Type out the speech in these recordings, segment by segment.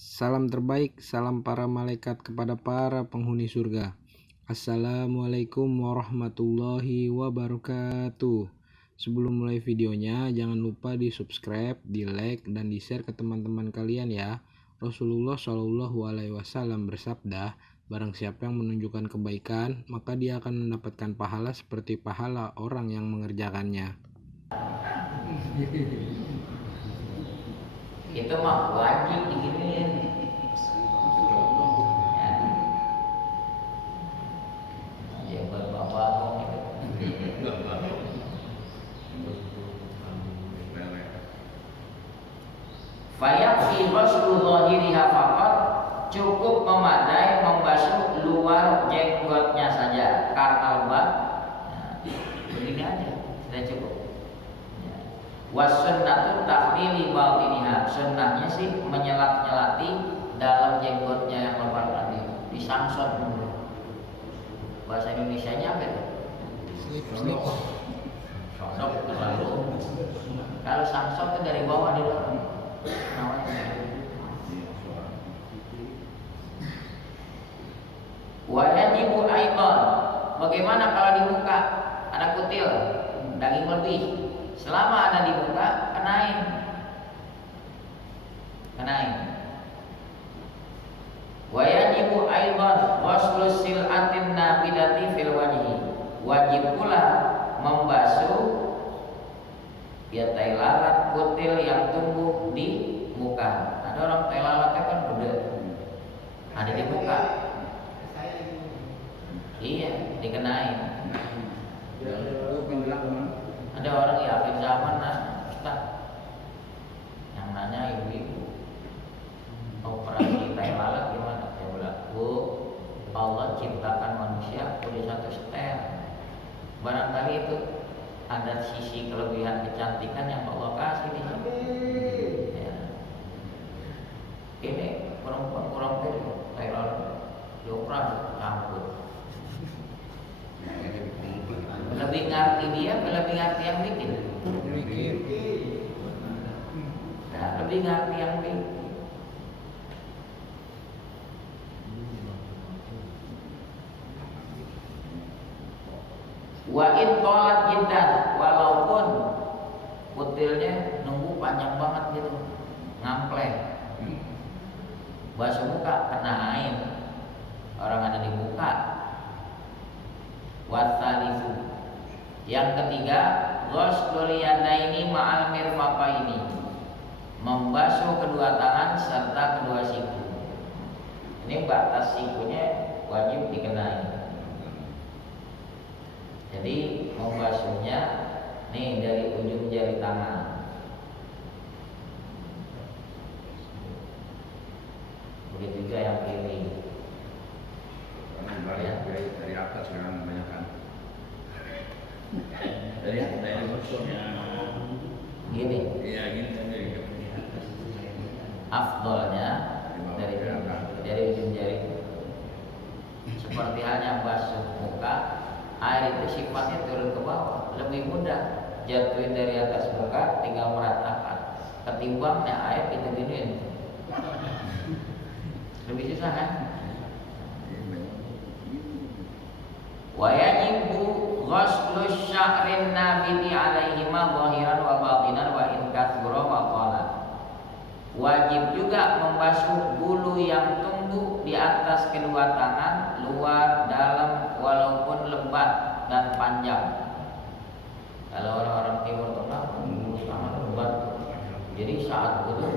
Salam terbaik, salam para malaikat kepada para penghuni surga. Assalamualaikum warahmatullahi wabarakatuh. Sebelum mulai videonya, jangan lupa di subscribe, di like, dan di share ke teman-teman kalian ya. Rasulullah Shallallahu Alaihi Wasallam bersabda, barang siapa yang menunjukkan kebaikan, maka dia akan mendapatkan pahala seperti pahala orang yang mengerjakannya. Itu mah wajib diginiin. Ya buat bapak Fayakfi ghuslu dhahiriha faqat, cukup memadai membasuh luar jenggotnya saja. Karnalba, begini aja sudah cukup. Wasunnatu takhlili batiniha, sunnahnya sih menyelat-nyelati dalam jenggotnya yang lebar tadi, disangson dulu. Bahasa Indonesianya apa itu? Slip. Sok terlalu. Kalau sangson itu dari bawah didorong. Wa yajibu aidan, bagaimana kalau di muka ada kutil, daging lebih? Selama ada di muka, kenain. Wa yajibu aidan ghuslu sil'atin nabidati fil wajhi, wajib pula membasuh ya tai lalat kutil yang tumbuh di muka. Ada orang tai lalatnya kan udah ada di muka. Iya, dikenain. Ada orang ya akhir zaman Ustaz yang nanya ibu-ibu operasi tai lalat gimana? Saya bilang, Bu, Allah ciptakan manusia udah satu setel. Barangkali itu ada sisi kelebihan kecantikan yang Allah kasih di sini. Ya. Ini perempuan kurang tai lalat dioperasi rambut. Lebih ngerti dia, lebih ngerti yang bikin. Nah, lebih ngerti yang bikin. Wa in tolat jiddan, walaupun kutilnya nunggu panjang banget gitu, ngampleh. Basuh muka kena air, orang ada di muka. Wasalisu, yang ketiga, ghuslul yadaini ma'al mirfaqaini, membasuh kedua tangan serta kedua siku. Ini batas sikunya wajib dikenai. Jadi membasuhnya nih dari ujung jari tangan. Begitu juga yang kiri. Ya. Dari atas jangan kebanyakan. Dari maksudnya Gini. Iya gini dari atas. Afdolnya dari ujung jari. Seperti halnya basuh muka, air itu sifatnya turun ke bawah, lebih mudah jatuhin dari atas muka, tinggal meratakan. Ketimbangnya air itu giniin, lebih susah kan? Wa yajibu ghuslu sya'rin nabiti alaihima zahiran wa batinan wa in kathura wa qala. Wajib juga membasuh bulu yang tumbuh di atas kedua tangan, luar dalam, walaupun lebat dan panjang. Kalau orang-orang Timur Tengah bulu tangan lebat, jadi saat itu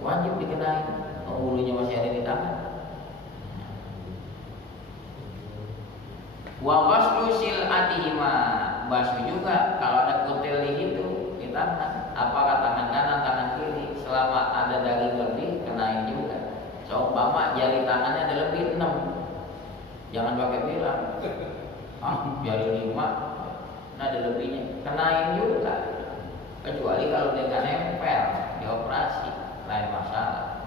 wajib dikenai. Bulunya masih ada di tangan. Wa ghuslu sil'atihima, basuh juga kalau ada kutil di situ di tangan, apakah tangan kanan tangan kiri, selama ada daging lebih kenain juga. Seumpama jari tangannya ada lebih 6, jangan pakai bilang jari 5 nah ada lebihnya, kenain juga. Kecuali kalau dia nggak nempel di operasi, lain masalah.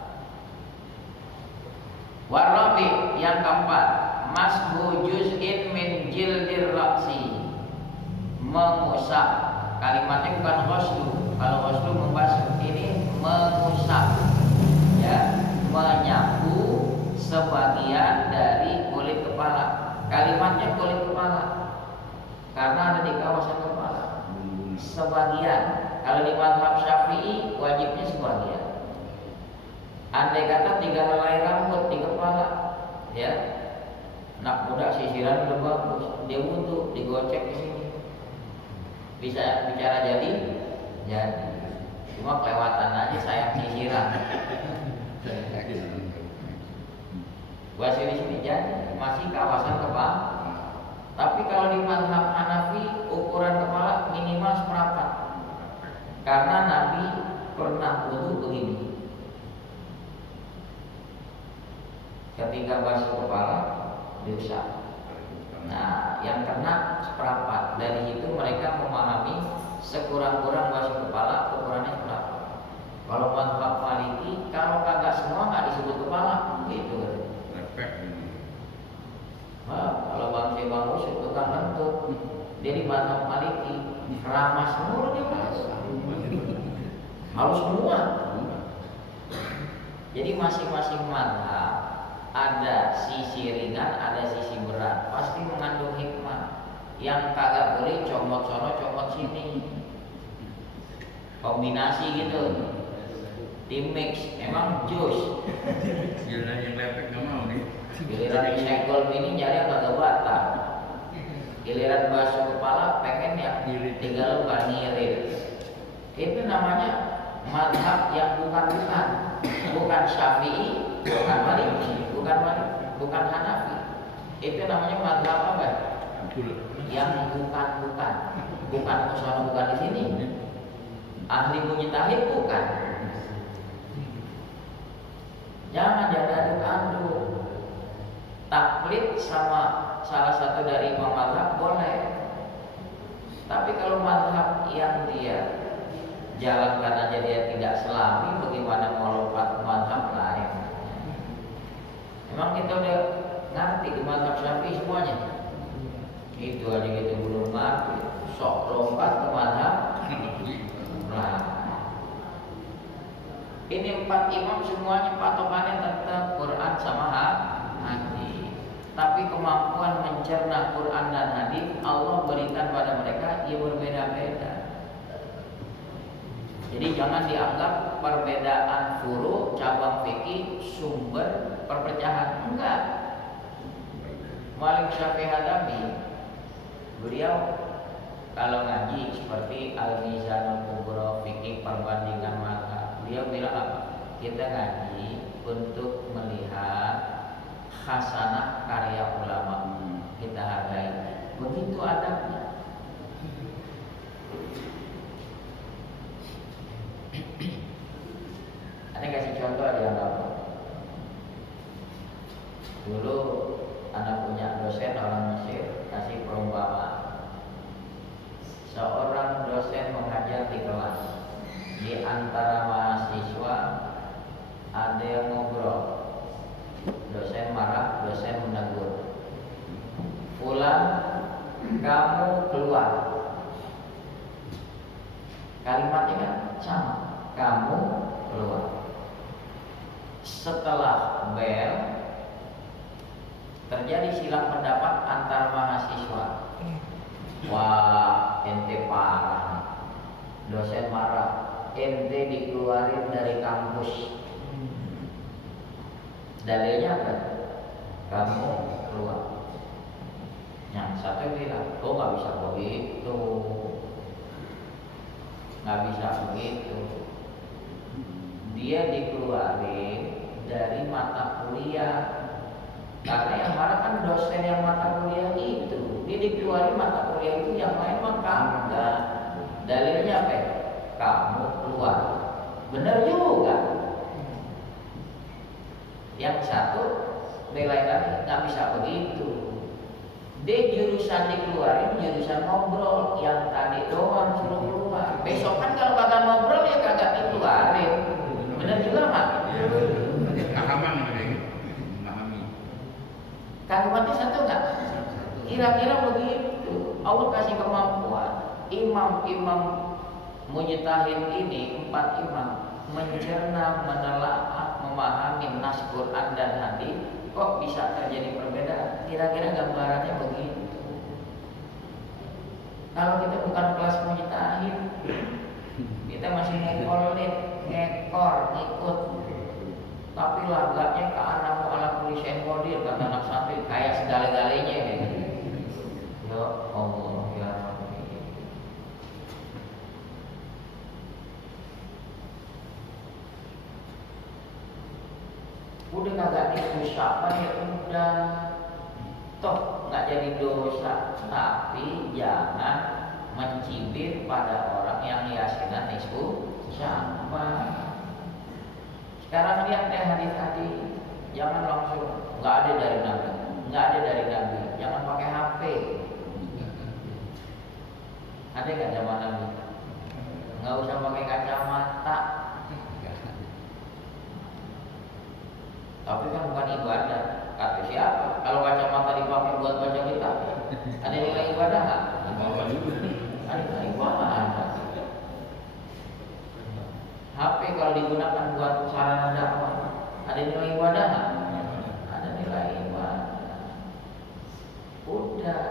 Warabi, yang keempat, mashu juz'in min jildir ra'si, mengusap. Kalimatnya bukan ghuslu. Kalau ghuslu membasuh, ini mengusap, ya, Wajibnya kulit kepala karena ada di kawasan kepala. Sebagian. Kalau di mazhab Syafi'i wajibnya sebagian. Andai kata 3 helai rambut di kepala, ya, anak muda sisiran udah bagus, dia wudu digocek ke sini, bisa bicara jadi. Cuma kelewatan aja sayang sisiran. Gua di sini jadi masih kawasan kepala. Tapi kalau di mazhab Hanafi ukuran kepala minimal seperempat. Karena Nabi pernah wudu begini. Ketika basuh kepala diusap. Nah, yang kena seperempat. Dari itu mereka memahami sekurang-kurang basuh kepala ukurannya seperempat. Kalau mazhab Maliki, kalau kagak semua nggak disebut kepala, gitu. Kalau bangsa bagus itu kan kentut. Dia di mazhab Maliki, ramas mulu dia mas. Harus semua. Jadi masing-masing mazhab ada sisi ringan, ada sisi berat. Pasti mengandung hikmah. Yang kagak boleh comot sono, comot sini. Kombinasi gitu. Di mix, emang jus. Gila yang lepek nggak mau nih. Giliran senggol ini nyari kagak batal. Giliran basuh kepala pengen ya tinggal lupa ngirit. Itu namanya mazhab yang bukan Syafi'i, bukan Maliki, bukan Hanafi. Itu namanya mazhab apa? Yang bukan usaha bukan di sini. Ahli mujtahid bukan. Jangan aduk-aduk. Taklid sama salah satu dari imam mazhab boleh. Tapi kalau mazhab yang dia jalankan aja dia tidak selami, bagaimana mau lompat ke mazhab lain? Emang kita udah ngerti di mazhab Syafi'i semuanya? Itu aja kita belum ngerti. Sok lompat ke mazhab. Nah, ini 4 imam semuanya patokannya tetap Quran sama hadis. Tapi kemampuan mencerna Quran dan hadis Allah berikan pada mereka ia berbeda-beda. Jadi jangan dianggap perbedaan furu cabang fikih sumber perpecahan. Enggak. Malik Syafi'i Hadabi beliau kalau ngaji seperti Al-Mizanul Kubra fikih perbandingan mata, beliau bilang apa? Kita ngaji untuk melihat khasanah karya ulama, kita hargai. Begitu adabnya. Ada kasih contoh aja apa? Dulu anak punya dosen orang Mesir kasih perumpamaan. Seorang dosen mengajar di kelas. Di antara mahasiswa ada yang ngobrol. Dosen marah, dosen menegur. Fulan, kamu keluar. Kalimatnya kan sama. Kamu keluar. Setelah bel, terjadi silang pendapat antar mahasiswa. Wah, ente parah. Dosen marah. Ente dikeluarin dari kampus. Dalilnya apa? Kamu keluar. Yang satu bilang, oh nggak bisa begitu, nggak bisa begitu. Dia dikeluarin dari mata kuliah. Karena yang marah kan dosen yang mata kuliah itu. Dia dikeluarin mata kuliah itu, yang lain mah kagak. Dalilnya apa? Kamu keluar. Bener juga. Yang satu nilai lagi nggak bisa begitu. Dia jurusan dikeluarin, jurusan ngobrol. Yang tadi doang suruh keluar. Besok kan kalau kagak ngobrol ya kagak dikeluarin. Bener juga nggak? Pahaman ini, memahami. Kalimatnya satu nggak? Kira-kira begitu. Allah kasih kemampuan. Imam mujtahid ini 4 imam mencerna, menelaah, memahami nas Quran dan hadis kok bisa terjadi perbedaan. Kira-kira gambarannya begitu. Kalau kita bukan kelas mujtahid, kita masih muqallid, ngekor, ngikut. Tapi lagaknya ka'annahu ala kulli syai'in qadir, kata anak santri, kayak segala-galanya gitu. Ya Allah ya Rabbi. Udah kagak diusahakan ya udah, toh nggak jadi dosa, tapi jangan mencibir pada orang yang yasinan nisfu Sya'ban. Sekarang lihat deh hadis tadi, jangan langsung nggak ada dari Nabi, nggak ada dari Nabi, jangan pakai HP. Ada nggak zaman Nabi? Nggak usah pakai kacamata. Tapi kan bukan ibadah. Kata siapa? Kalau kacamata dipakai buat baca kitab, ada nilai ibadah nggak? Ada nilai ibadah. HP kalau digunakan buat sarana dakwah, ada nilai ibadah nggak? Ada nilai ibadah. Udah,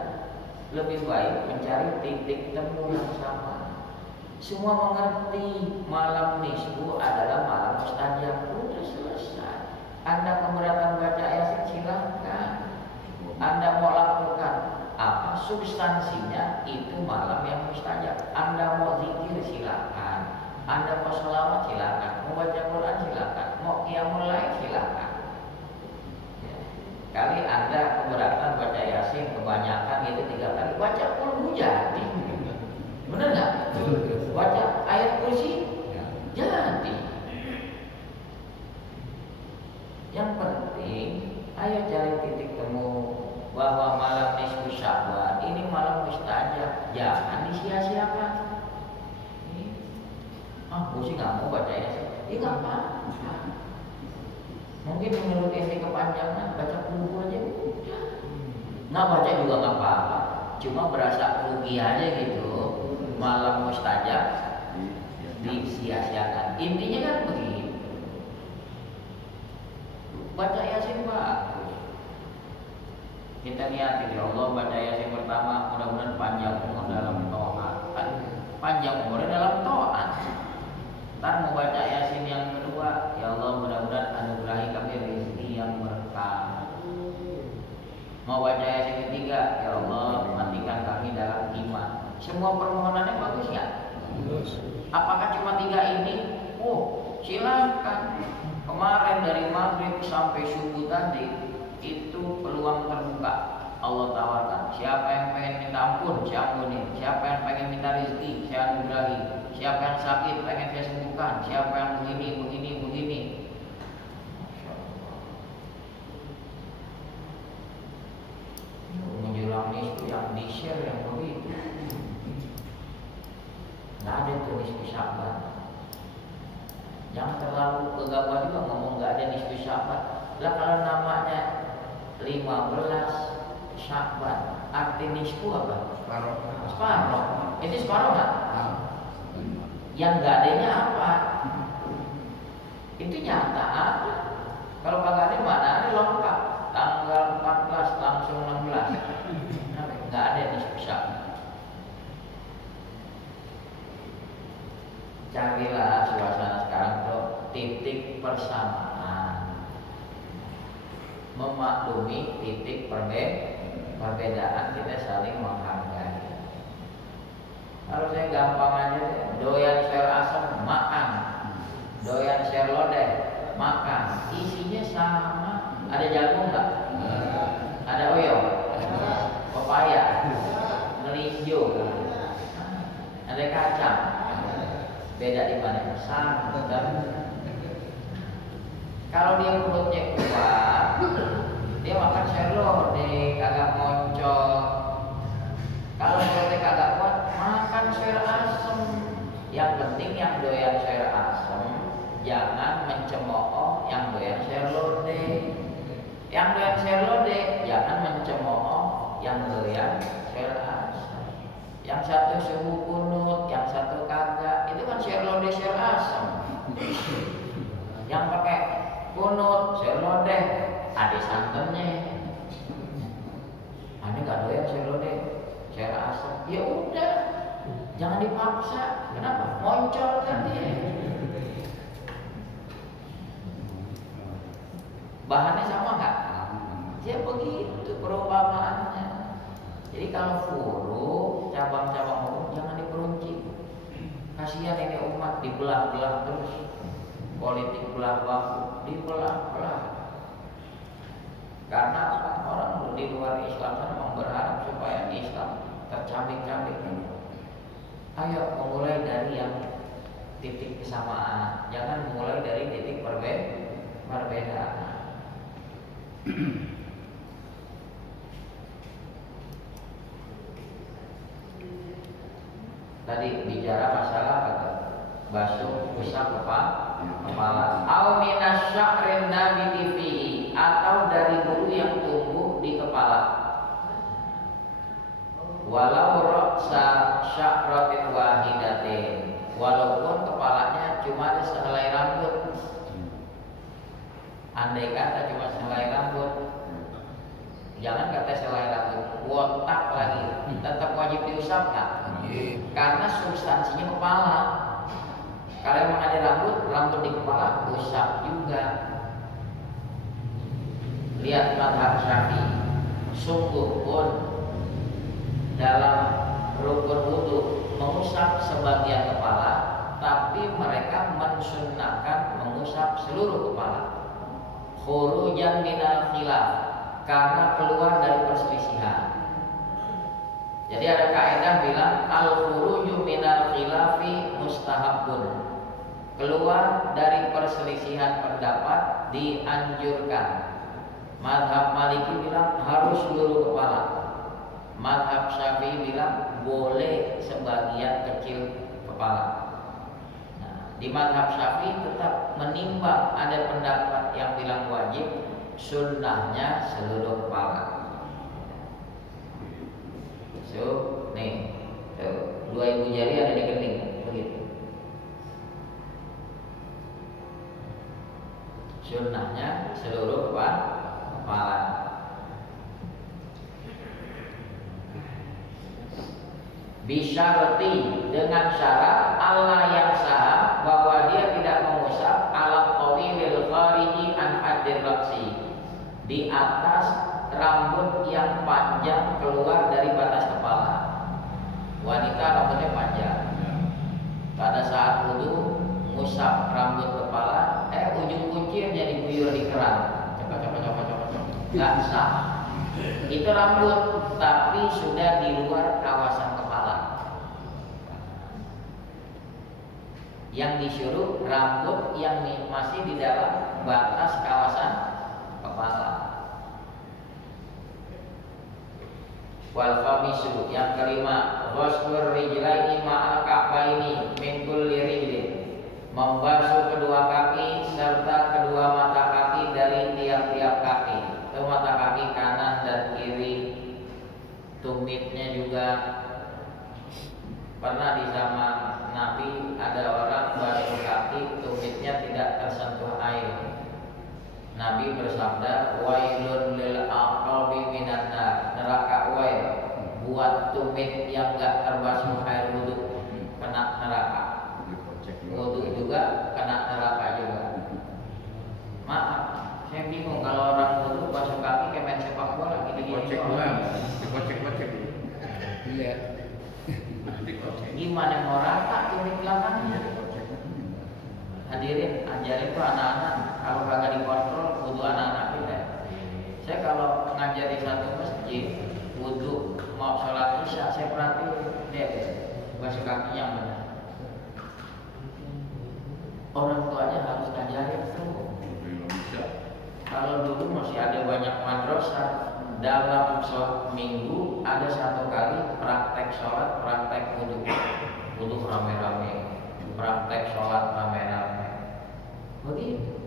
lebih baik mencari titik temu yang sama. Semua mengerti malam nisfu adalah malam mustajab. Udah selesai. Anda keberatan baca Yasin silahkan. Anda mau lakukan apa substansinya, itu malam yang mustajab. Anda mau zikir silahkan. Anda mau sholawat silahkan. Mau baca Quran silahkan. Mau qiyamul lail silahkan. Ya. Kali Anda keberatan baca Yasin kebanyakan itu 3 kali, baca Qul jadi. Benar nggak? Baca ayat kursi jadi. Yang penting, ayo cari titik temu bahwa malam nisfu Sya'ban ini malam mustajab, jangan disia-siakan. Gue sih nggak mau baca Yasin, ya nggak apa-apa. Mungkin menurut ente kepanjangan, baca puluh aja udah. Nggak baca juga nggak apa-apa, cuma berasa rugi aja gitu. Malam mustajab disia-siakan. Intinya kan begitu. Baca Yasin bagus. Kita niatin ya Allah, baca Yasin pertama mudah-mudahan panjang umur dalam taat. Panjang umur dalam taat. Ntar mau baca Yasin yang kedua, ya Allah mudah-mudahan anugerahi kami rezeki yang berkah. Mau baca Yasin ketiga, ya Allah matikan kami dalam iman. Semua permohonannya bagus ya? Bagus. Apakah cuma 3 ini? Oh, silakan. Kemarin dari maghrib sampai subuh tadi itu peluang terbuka. Allah tawarkan, siapa yang pengen minta ampun, saya ampunin. Siapa yang pengen minta rezeki, saya anugerahi. Siapa yang sakit, pengen saya sembuhkan. Siapa yang begini. Menjelang nisfu yang di-share yang begitu. Nggak ada tuh nisfu Sya'ban. Jangan terlalu gegabah juga ngomong nggak ada nisfu Sya'ban. Lah kalau namanya 15 Sya'ban, arti nisfu apa? Separuh. Itu separuh nggak? Yang nggak adanya apa? Itu nyata ada. Kalau kagak ada mana ada lengkap. Tanggal 14 langsung 16. Nggak ada nisfu Sya'ban. Carilah suasana sekarang tuh titik persamaan, memaklumi titik perbedaan, kita saling menghargai. Kalau saya gampang aja deh, doyan sayur asam makan, doyan sayur lodeh makan, isinya sama. Ada jagung nggak? Ada oyong, pepaya, melinjo, ada kacang. Beda di mana? Santan. Kalau dia perutnya kuat, dia makan sayur lodeh, kagak moncong. Kalau perutnya kagak kuat, makan sayur asem. Yang penting yang doyan sayur asem, jangan mencemooh yang doyan sayur lodeh. Yang doyan sayur lodeh, jangan mencemooh yang doyan sayur asem. Yang satu subuh kunut, yang satu kagak. Itu kan sayur lodeh sayur asem. Yang pakai kunut, serlodeh, ada santannya. Ane nggak doyan serlodeh, saya asam. Ya udah, jangan dipaksa. Kenapa? Moncol kan dia. Bahannya sama nggak? Ya begitu perumpamaannya. Jadi kalau furu, cabang-cabang furu jangan diperuncing. Kasihan ini umat dibelah-belah terus. Politik belah baku, dibelah-belah. Karena orang di luar Islam sana memang berharap supaya Islam tercabik-cabik ini. Ayo memulai dari yang titik kesamaan, jangan mulai dari titik perbedaan. Tadi bicara masalah apa? Basuh usap kepala. Au minasya'rin nabiti fihi, atau dari bulu yang tumbuh di kepala. Walau ra'sa sya'ratin wahidatin, walaupun kepalanya cuma ada sehelai rambut. Andai kata cuma sehelai rambut, jangan kata sehelai rambut, wotak lagi, tetap wajib diusap nggak? Karena substansinya kepala. Kalau memang ada rambut di kepala, usap juga. Lihat mazhab Syafi'i, sungguh pun dalam rukun wudu mengusap sebagian kepala, tapi mereka mensunnahkan mengusap seluruh kepala. Khurujan minal khilaf, karena keluar dari perselisihan. Jadi ada kaidah bilang al-khuruju minal khilafi mustahabun. Keluar dari perselisihan pendapat dianjurkan. Mazhab Maliki bilang harus seluruh kepala. Mazhab Syafi'i bilang boleh sebagian kecil kepala. Nah, di mazhab Syafi'i tetap menimbang ada pendapat yang bilang wajib, sunnahnya seluruh kepala. So, nih, dua ibu jari ada di kening, begitu. Sunnahnya seluruh kepala. Bisyarti, dengan syarat Allah yang sah bahwa dia tidak mengusap ala tawilil khariji an hadir raksi, di atas rambut yang panjang keluar dari batas kepala. Wanita rambutnya panjang. Pada saat wudu ngusap rambut kepala, ujung kuncirnya diguyur di keran. Coba. Nggak sah. Itu rambut, tapi sudah di luar kawasan kepala. Yang disuruh rambut yang masih di dalam batas kawasan kepala. Wal khamisu, yang kelima, ghuslur rijlaini ma'al ka'baini min kulli rijlin, membasuh kedua kaki serta kedua mata kaki dari tiap-tiap kaki. Itu mata kaki kanan dan kiri. Tumitnya juga. Pernah di zaman Nabi ada orang basuh kaki, tumitnya tidak tersentuh air. Nabi bersabda, wailun lil aqabi minan nar, neraka wail buat tumit yang enggak terbasuh air wudu, kena neraka. Wudu juga kena neraka juga. Maaf, saya bingung kalau orang wudu basuh kaki kayak main sepak bola gini-gini. Dikocek. Iya. Gimana mau rata tumit belakangnya? Hadirin, ajarin tuh anak-anak, kalau kagak dikontrol wudu anak-anak kita. Saya kalau ngajar di satu masjid wudu mau sholat isya, saya perhatiin deh basuh kaki yang benar. Orang tuanya harus ngajarin tuh. Kalau dulu masih ada banyak madrasah, dalam minggu ada satu kali praktek sholat, praktek wudu rame-rame, praktek sholat rame-rame. Begitu.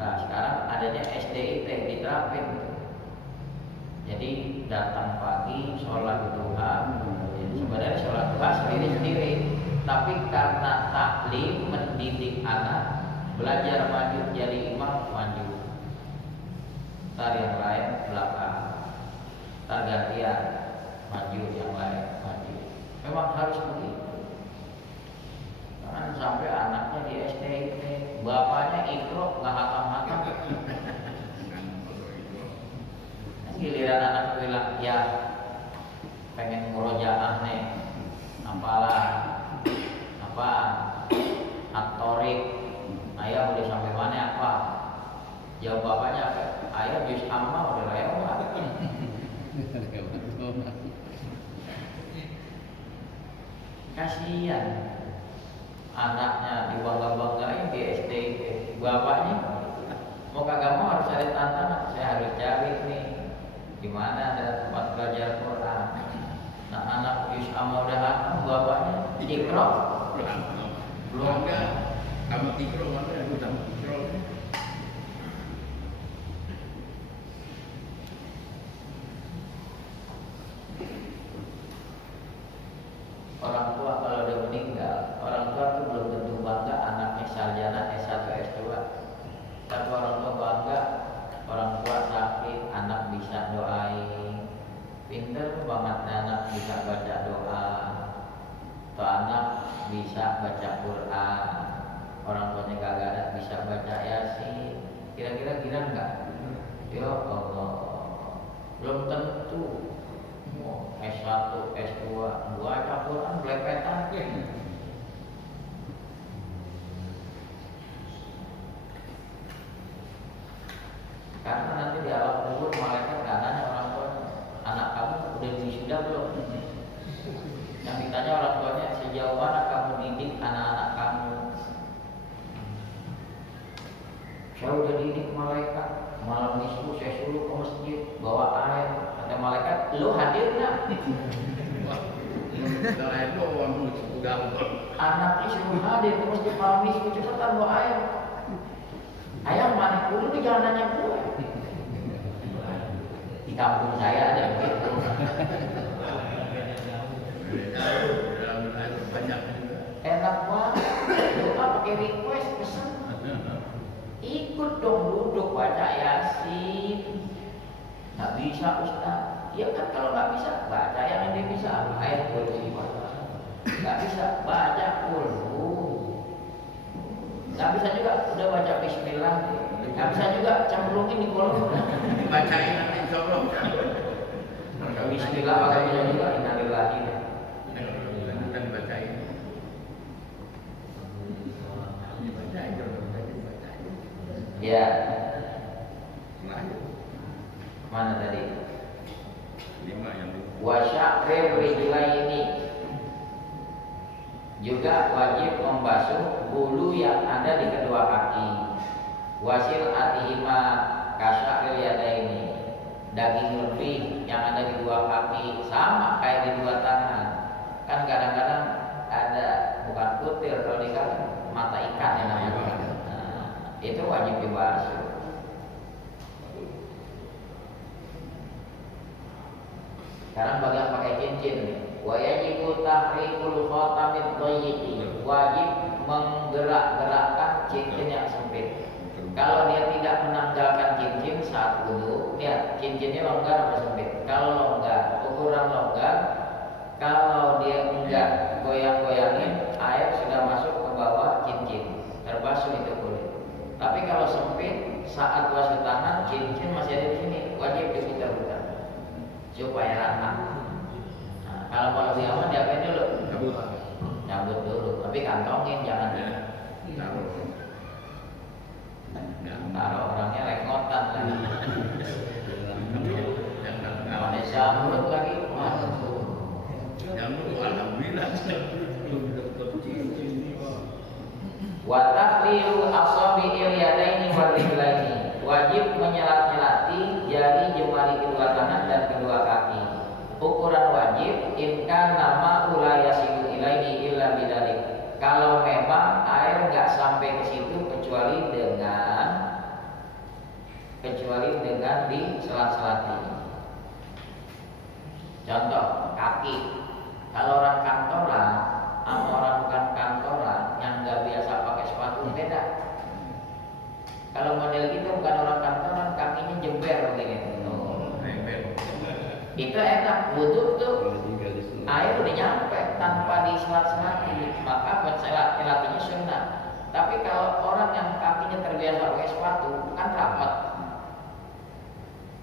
Nah sekarang adanya SDIT diterapin. Jadi datang pagi sholat duha. Sebenarnya sholat duha sendiri-sendiri, tapi karena taklim mendidik anak, belajar maju jadi imam maju, ntar yang lain belakang, ntar gantian maju yang lain maju. Memang harus begitu. Jangan sampai anaknya di STIP, bapaknya ikro nggak hatam-hatam. Giliran anak bilang ya pengen murojaah nih, apalah apa aktorik, ayah udah sampai mana apa? Jawab bapaknya apa? Ayah jus amma udah lewat. Kasihan anaknya dibangga-banggain di STIP, bapaknya mau kagak mau harus ada tantangan. Saya harus cari nih di mana ada tempat belajar Quran. Nah anak jus amma udah hafal, bapaknya ikro belum enggak. Kamu tikro mana ya? Udah tikro. Orang tua kalau udah meninggal, orang tua tuh belum tentu bangga anaknya sarjana S1 S2. Tapi orang tua bangga, orang tua sakit, anak bisa doain. Pinter banget anak bisa baca doa, atau anak bisa baca Quran. Orang tuanya kagak ada bisa baca Yasin. Kira-kira kira enggak? Ya Allah, belum tentu. S1, S2, baca Quran belepetan. Karena nanti di alam kubur malaikat nggak nanya orang tuanya, anak kamu udah wisuda belum? Yang ditanya orang tuanya, sejauh mana kamu didik anak-anak kamu? Saya udah didik malaikat, malam minggu saya suruh ke masjid bawa air. Kata malaikat, lu hadir nggak? Anaknya suruh hadir ke masjid malam minggu, cepetan bawa air. Ayah mana dulu di jalanannya gue. Di kampung saya ada begitu. Enak banget. Doa pakai request pesen. Ikut dong duduk baca Yasin. Nggak bisa Ustaz. Ya kan kalau nggak bisa baca yang dia bisa. Ayat kursi. Nggak bisa baca dulu. Nggak bisa juga udah baca Bismillah. Nggak bisa juga cemplungin di kolom. Bacain nanti insyaallah. Bismillah pakai bisa juga innalillahi. Kan bacain. Ya. Mana tadi? 5 yang Wasya'ril rijlaini, juga wajib membasuh bulu yang ada di kedua kaki. Wasil atihima kasya'ril yadaini, daging lebih yang ada di dua kaki sama kayak di dua tangan. Kan kadang-kadang ada bukan kutil, kalau di kaki mata ikan yang namanya. Nah, itu wajib dibasuh. Sekarang bagian pakai cincin. Wa yajibu tahrikul khatamid dayyiqi, wajib menggerak-gerakkan cincin yang sempit. Kalau dia tidak menanggalkan cincin saat wudu, lihat cincinnya longgar atau sempit. Kalau longgar, ukuran longgar, kalau dia enggak goyang-goyangin, air sudah masuk ke bawah cincin, terbasuh itu kulit. Tapi kalau sempit, saat basuh tangan, cincin masih ada di sini, wajib diputar-putar supaya rata. Nah, kalau mau lebih aman diapain dulu? Cabut dulu, tapi kantongin jangan taruh orangnya rengotan lagi. Namanya jamrut lagi. Jamrut alhamdulillah. Wa tahlilu asabi'il yadaini wal rijlaini, wajib menyelat-nyelati jari jemari kedua tangan dan kedua kaki. Ukuran wajib inkan nama ulayasidu ilaihi illa bidalik. Kalau memang air nggak sampai ke situ kecuali dengan diselat-selati. Contoh kaki. Kalau orang kantoran sama orang bukan kantoran yang nggak biasa pakai sepatu beda. Kalau model gitu bukan orang kantoran, kakinya jember begini. Itu enak, wudhu tuh air udah nyampe tanpa diselat-selati, maka buat selatinya sunnah. Tapi kalau orang yang kakinya terbiasa pakai sepatu kan rapat,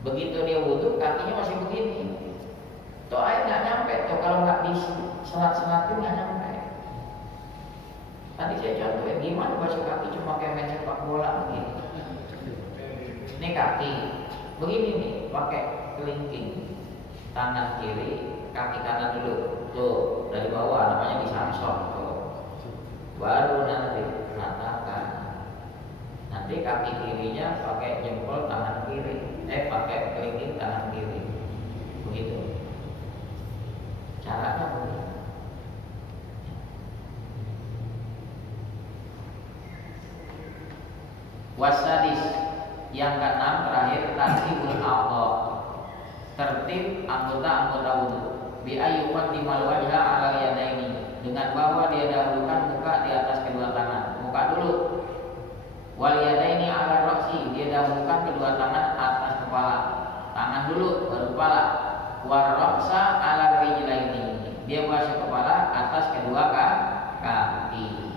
begitu dia wudhu kakinya masih begini, tuh air nggak nyampe tuh, kalau nggak diselat-selatin nggak nyampe. Tadi saya contohin gimana basuh kaki cuma kayak main sepak bola begini. Ini kaki begini nih, pakai kelingking. Tangan kiri, kaki kanan dulu, tuh dari bawah namanya disamsong tuh. Baru nanti ratakan. Nanti kaki kirinya pakai jempol tangan kiri, pakai kelingking tangan kiri, begitu. Caranya begitu. Wasadis yang keenam terakhir tartibul a'dha. Tertib anggota-anggota wudu bi ayyuqad dimal wajha ala yadaini, dengan bahwa dia dahulukan muka di atas kedua tangan. Muka dulu. Wal yadaini ala ra'si, dia dahulukan kedua tangan atas kepala. Tangan dulu baru kepala. War ra'sa ala rijlaini, dia basuh kepala atas kedua kaki.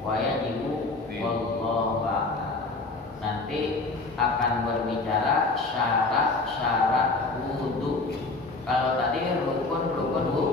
Wa yajibu wallahu a'lam. Nanti akan berbicara syarat-syarat wudu. Kalau tadi rukun-rukun wudu